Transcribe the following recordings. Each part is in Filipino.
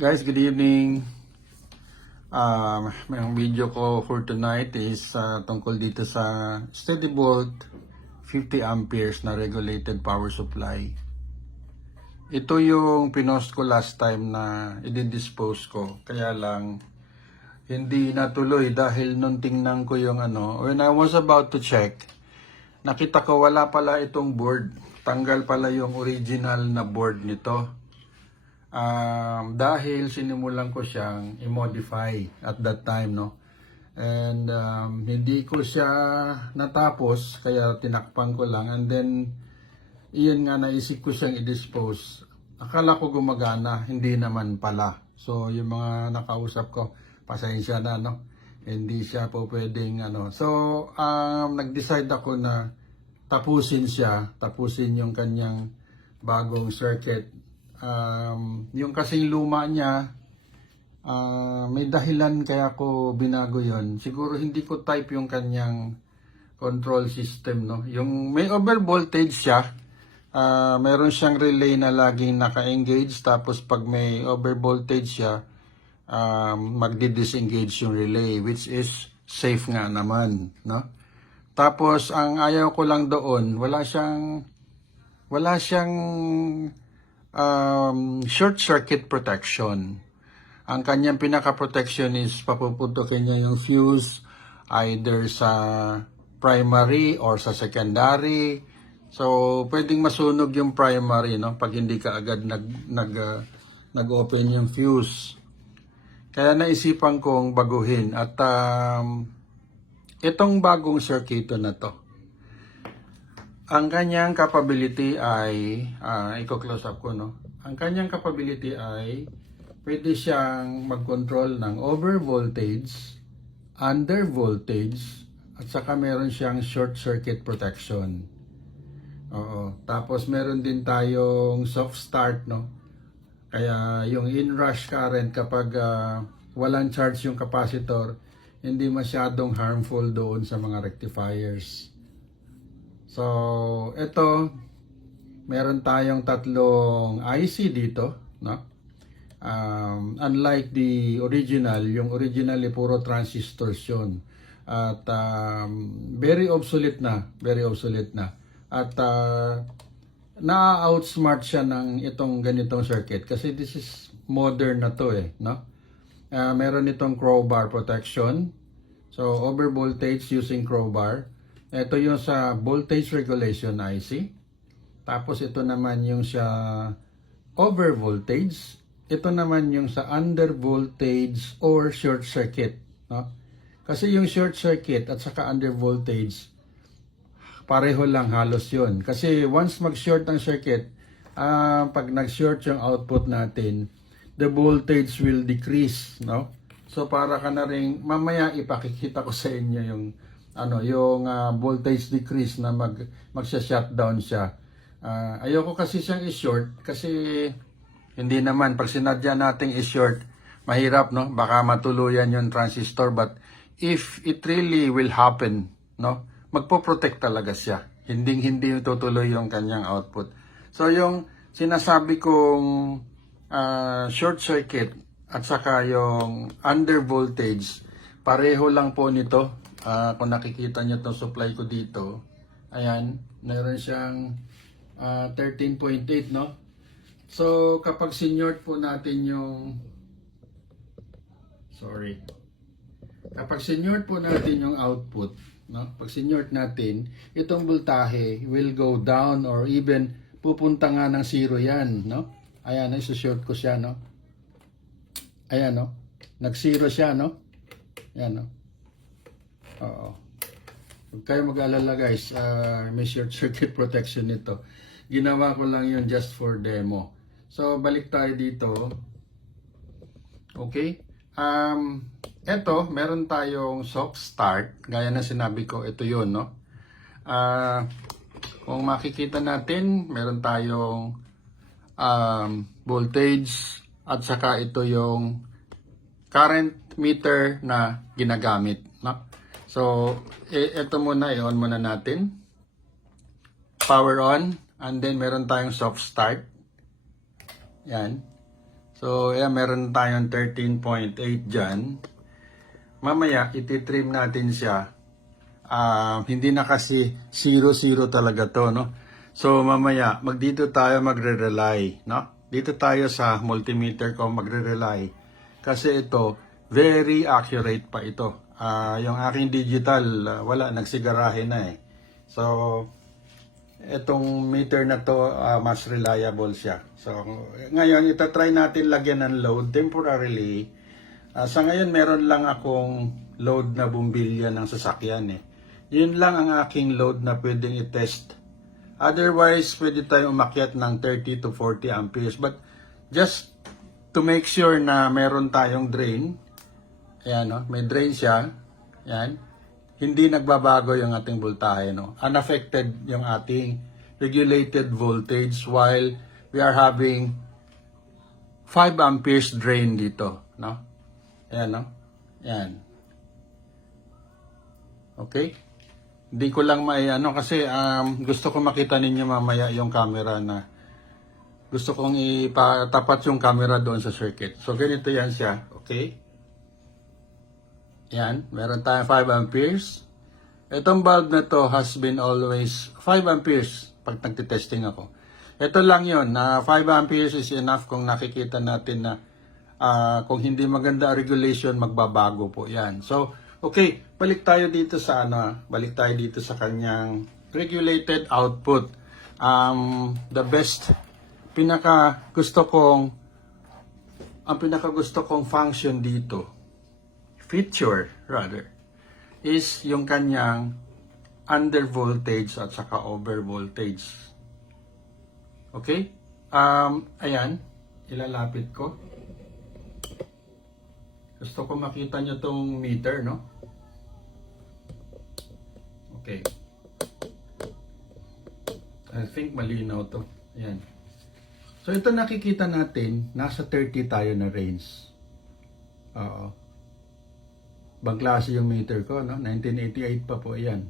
Guys, good evening. Ang video ko for tonight is tungkol dito sa steady volt 50 amperes na regulated power supply. Ito yung pinost ko last time na i-dispose ko. Kaya lang hindi natuloy dahil nung tingnan ko yung when I was about to check, nakita ko wala pala itong board. Tanggal pala yung original na board nito. Dahil sinimulan ko siyang i-modify at that time, no? And hindi ko siya natapos, kaya tinakpan ko lang. And then, iyon nga, naisip ko siyang i-dispose. Akala ko gumagana, hindi naman pala. So, yung mga nakausap ko, pasensya na, no? Hindi siya po pwedeng, So, nag-decide ako na tapusin yung kanyang bagong circuit. Yung kasing luma niya, may dahilan kaya ko binago yon. Siguro hindi ko type yung kanyang control system, no? Yung may over voltage siya, meron siyang relay na laging naka-engage, tapos pag may over voltage siya, magdi-disengage yung relay, which is safe nga naman, no? Tapos ang ayaw ko lang doon, wala siyang short circuit protection. Ang kanyang pinaka-protection is papuputukin niya yung fuse either sa primary or sa secondary. So, pwedeng masunog yung primary, no? Pag hindi ka agad nag-open yung fuse. Kaya naisipan kong baguhin. At itong bagong circuito na to, ang kanyang capability ay, i-close up ko, no? Ang kanyang capability ay, pwede siyang mag-control ng over voltage, under voltage, at saka meron siyang short circuit protection. Oo. Tapos meron din tayong soft start, no? Kaya yung in-rush current kapag walang charge yung capacitor, hindi masyadong harmful doon sa mga rectifiers. So, ito, meron tayong tatlong IC dito, no? Unlike the original, yung original ay puro transistors yun. At very obsolete na. At na-outsmart siya ng itong ganitong circuit kasi this is modern na to no? Meron itong crowbar protection. So, over voltage using crowbar. Ito yung sa voltage regulation IC. Tapos ito naman yung sa over voltage. Ito naman yung sa under voltage or short circuit, no? Kasi yung short circuit at saka under voltage, pareho lang halos yun. Kasi once mag-short ang circuit, pag nag-short yung output natin, the voltage will decrease, no? So para ka na rin, mamaya ipakikita ko sa inyo yung voltage decrease na magsha-shutdown siya. Ayoko kasi siyang i-short kasi hindi naman pag sinadya nating i-short, mahirap, no? Baka matuluyan yung transistor, but if it really will happen, no? Magpo-protect talaga siya. Hindi tutuloy yung kanyang output. So yung sinasabi kong short circuit at saka yung under voltage, pareho lang po nito. Kung nakikita nyo itong supply ko dito, ayan, meron siyang 13.8, no? So, kapag sinort po natin kapag sinort po natin yung output, no? Pag sinort natin, itong voltahe will go down or even pupunta nga ng zero yan, no? Ayan, isusort ko siya, no? Ayan, no? Nag-zero siya, no? Ayan, no? Oo. Huwag kayo mag-alala, guys. May short circuit protection nito. Ginawa ko lang yun just for demo. So, balik tayo dito. Okay. Eto, meron tayong soft start. Gaya na sinabi ko, ito yun, no? Kung makikita natin, meron tayong voltage at saka ito yung current meter na ginagamit, no? So, ito muna, i-on muna natin. Power on, and then meron tayong soft start. Yan. So, ayan, meron tayong 13.8 dyan. Mamaya, ititrim natin siya. Hindi na kasi 0-0 talaga to, no? So, mamaya, dito tayo magre-rely, no? Dito tayo sa multimeter ko magre-rely. Kasi ito, very accurate pa ito. Yung aking digital, wala, nagsigarahe na eh. So, itong meter na to, mas reliable siya. So, ngayon, itatry natin lagyan ng load temporarily. Sa ngayon, meron lang akong load na bumbilya ng sasakyan eh. Yun lang ang aking load na pwedeng i-test. Otherwise, pwede tayong umakyat ng 30 to 40 amperes. But just to make sure na meron tayong drain, ayan, no? May drain siya. Ayan. Hindi nagbabago yung ating voltahe, no? Unaffected yung ating regulated voltage while we are having 5 amperes drain dito, no? Ayan, no? Ayan. Okay? Hindi ko lang kasi gusto ko makita ninyo mamaya yung camera na gusto kong ipatapat yung camera doon sa circuit. So, ganito yan siya. Okay? Yan. Meron tayong 5 amperes. Itong bulb na to has been always 5 amperes pag nagtitesting ako. Ito lang yun. 5 amperes is enough kung nakikita natin na kung hindi maganda regulation, magbabago po yan. So, okay. Balik tayo dito sa balik tayo dito sa kanyang regulated output. The best, ang pinaka gusto kong function dito, feature rather, is yung kanyang under voltage at saka over voltage. Okay? Ayan, ilalapit ko. Gusto ko makita nyo tong meter, no? Okay. I think malinaw to. Ayan. So, ito nakikita natin, nasa 30 tayo na range. Oo. Bang klase yung meter ko, no? 1988 pa po, ayan.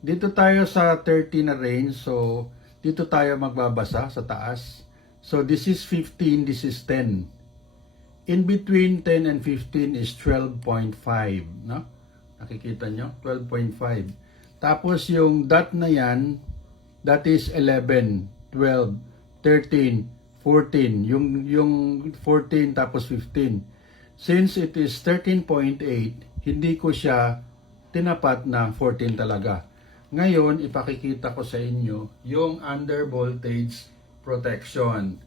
Dito tayo sa 30 na range, so, dito tayo magbabasa sa taas. So, this is 15, this is 10. In between 10 and 15 is 12.5, no? Nakikita nyo? 12.5. Tapos yung dot na yan, that is 11, 12, 13, 14. Yung 14 tapos 15. Since it is 13.8, hindi ko siya tinapat na 14 talaga. Ngayon, ipakikita ko sa inyo yung under voltage protection.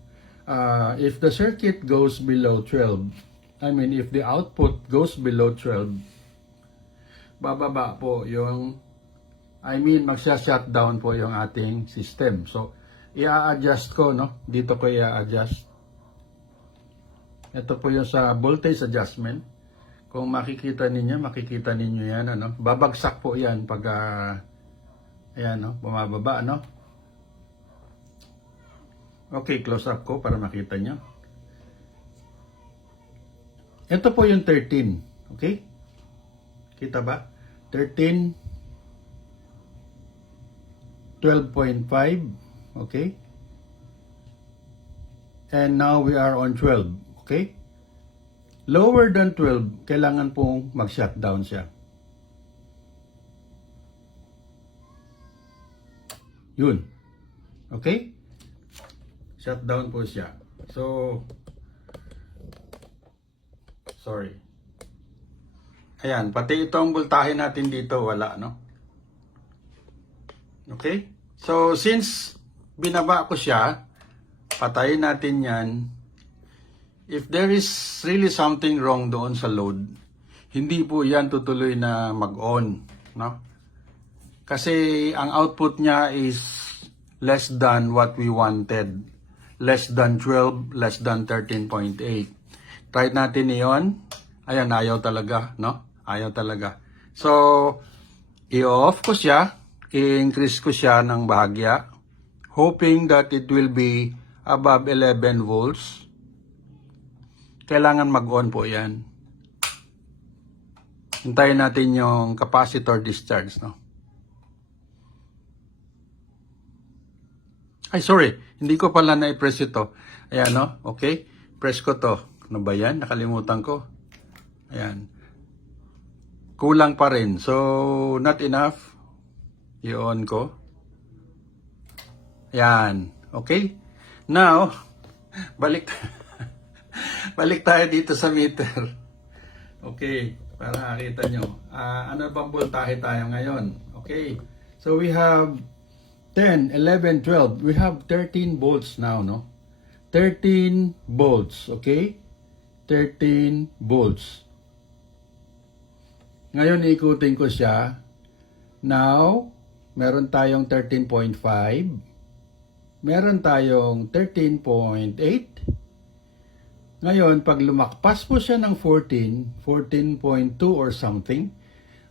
If the circuit goes below 12, if the output goes below 12, bababa po yung, magsha-shutdown po yung ating system. So, i-adjust ko, no? Dito ko i-adjust. Ito po yung sa voltage adjustment. Kung makikita ninyo yan, ano? Babagsak po yan pag, ayan, no? Bumababa, no? Okay, close up ko para makita nyo. Ito po yung 13, okay? Kita ba? 13, 12.5, okay? And now we are on 12, okay? Lower than 12, kailangan pong mag-shutdown siya. Yun. Okay? Shutdown po siya. So, sorry. Ayan, pati itong voltahe natin dito, wala, no? Okay? So, since binaba ko siya, patayin natin yan. If there is really something wrong doon sa load, hindi po yan tutuloy na mag-on, no? Kasi ang output niya is less than what we wanted. Less than 12, less than 13.8. Try natin iyon. Ayan, ayaw talaga, no? Ayaw talaga. So, i-off ko siya, i-increase ko siya ng bahagya, hoping that it will be above 11 volts. Kailangan mag-on po yan. Hintayin natin yung capacitor discharge, no? Ay, sorry. Hindi ko pala na-press ito. Ayan, no? Okay. Press ko to. Ano ba yan? Nakalimutan ko. Ayan. Kulang pa rin. So, not enough. I-on ko. Ayan. Okay. Now, balik balik tayo dito sa meter. Okay. Para makita nyo. Ano bang voltahe tayo ngayon? Okay. So, we have 10, 11, 12. We have 13 volts now, no? 13 volts, okay? 13 volts. Ngayon, ikutin ko siya. Now, meron tayong 13.5. Meron tayong 13.8. Ngayon, pag lumakpas po siya ng 14, 14.2 or something,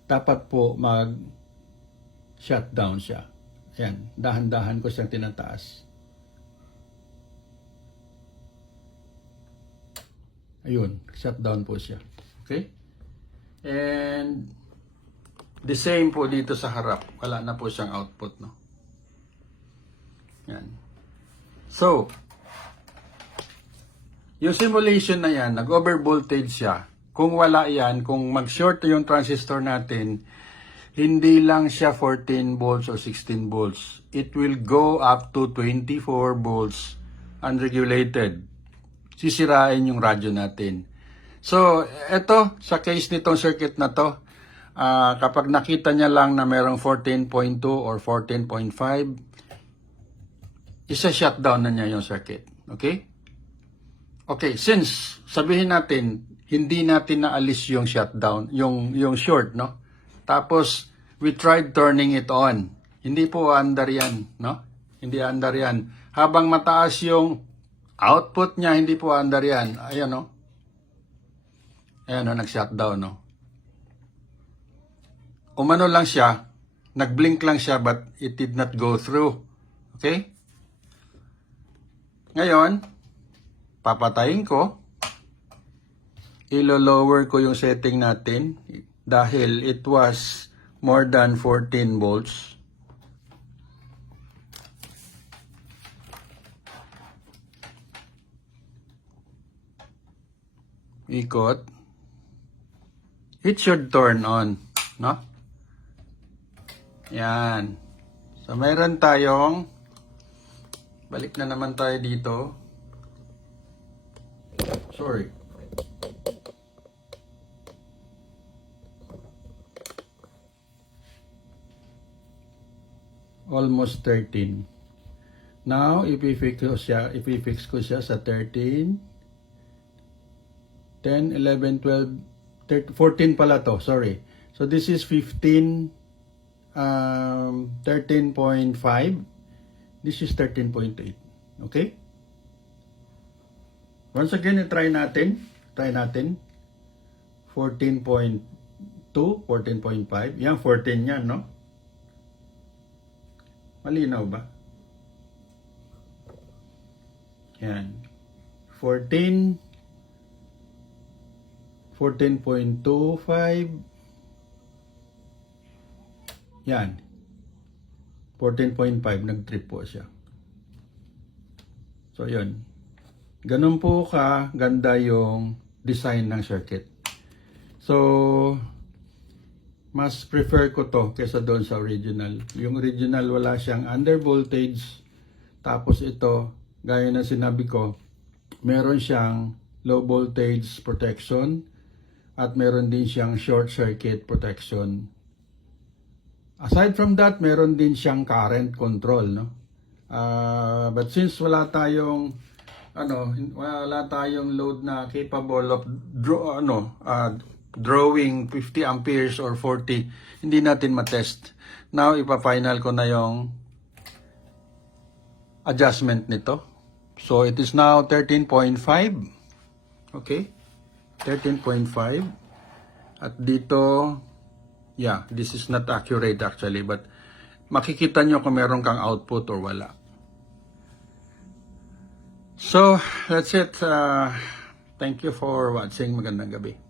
dapat po mag-shutdown siya. Ayan, dahan-dahan ko siyang tinataas. Ayun, shutdown po siya. Okay? And the same po dito sa harap. Wala na po siyang output, no? Yan. So, yung simulation na yan, nag-overvoltage siya. Kung wala yan, kung mag-short yung transistor natin, hindi lang siya 14 volts or 16 volts. It will go up to 24 volts unregulated. Sisirain yung radyo natin. So, eto, sa case nitong circuit na to, kapag nakita niya lang na merong 14.2 or 14.5, isa-shutdown na niya yung circuit. Okay? Okay, since sabihin natin, hindi natin naalis yung shutdown, yung short, no? Tapos, we tried turning it on. Hindi po under yan, no? Hindi under yan. Habang mataas yung output niya, hindi po under yan. Ayan, no? Ayan, no? Nag-shutdown, no? Umano lang siya, nag-blink lang siya, but it did not go through. Okay? Ngayon, papatayin ko. Ilo-lower ko yung setting natin dahil it was more than 14 volts. Ikot. It should turn on, no? Yan. So, mayroon tayong, balik na naman tayo dito. Sorry. Almost 13. Now, if i-fix ko siya sa 13, 10, 11, 12, 14 pala to, sorry. So, this is 15, 13.5. This is 13.8. Okay? Once again, try natin. 14.2, 14.5. Yan, 14 yan, no? Malinaw ba? Yan. 14, 14.25. Yan. 14.5, nag-trip po siya. So, yun. Ganun po ganda yung design ng circuit. So, mas prefer ko to kesa doon sa original. Yung original wala siyang under voltage. Tapos ito, gaya na sinabi ko, meron siyang low voltage protection at meron din siyang short circuit protection. Aside from that, meron din siyang current control, no? But since wala tayong load na capable of drawing 50 amperes or 40, hindi natin matest. Now, ipa-final ko na yung adjustment nito. So, it is now 13.5. Okay? 13.5. At dito, yeah, this is not accurate actually, but makikita nyo kung meron kang output or wala. So, that's it. Thank you for watching. Magandang gabi.